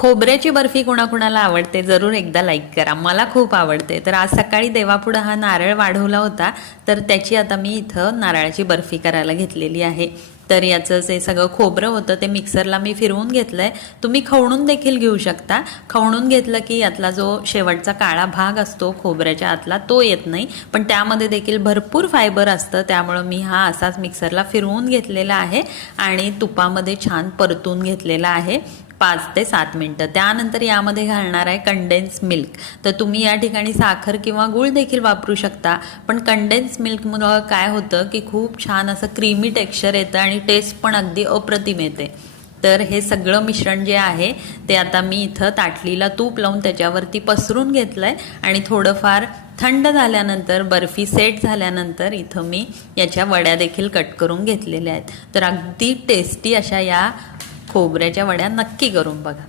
खोबऱ्याची बर्फी कोणाकोणाला आवडते जरूर एकदा लाईक करा. मला खूप आवडते. तर आज सकाळी देवापुढं हा नारळ वाढवला होता, तर त्याची आता मी इथं नारळाची बर्फी करायला घेतलेली आहे. तर याचं जे सगळं खोबरं होतं ते मिक्सरला मी फिरवून घेतलं आहे. तुम्ही खवणून देखील घेऊ शकता. खवणून घेतलं की यातला जो शेवटचा काळा भाग असतो खोबऱ्याच्या आतला तो येत नाही, पण त्यामध्ये देखील भरपूर फायबर असतं. त्यामुळं मी हा असाच मिक्सरला फिरवून घेतलेला आहे आणि तुपामध्ये छान परतून घेतलेला आहे 5 ते 7 मिनटं. त्यानंतर यामध्ये घालणार आहे कंडेन्स मिल्क. तर तुम्ही या ठिकाणी साखर किंवा गूळ देखील वापरू शकता, पण कंडेन्स मिल्कमुळं काय होतं की खूप छान असं क्रीमी टेक्स्चर येतं आणि टेस्ट पण अगदी अप्रतिम येते. तर हे सगळं मिश्रण जे आहे ते आता मी इथं ताटलीला तूप लावून त्याच्यावरती पसरून घेतलं आहे आणि थोडंफार थंड झाल्यानंतर बर्फी सेट झाल्यानंतर इथं मी याच्या वड्या देखील कट करून घेतलेल्या आहेत. तर अगदी टेस्टी अशा या खोबऱ्याच्या वड्या नक्की करून बघा.